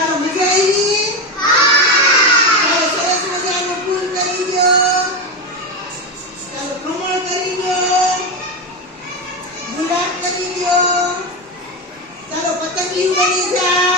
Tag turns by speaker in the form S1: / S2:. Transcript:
S1: ચાલો મજા આવી? સરસ મજાનું ફૂલ કરી દો. ચાલો ભ્રમણ કરી દો. ગુલાબ કરી દો. ચાલો પતંગી બની જાય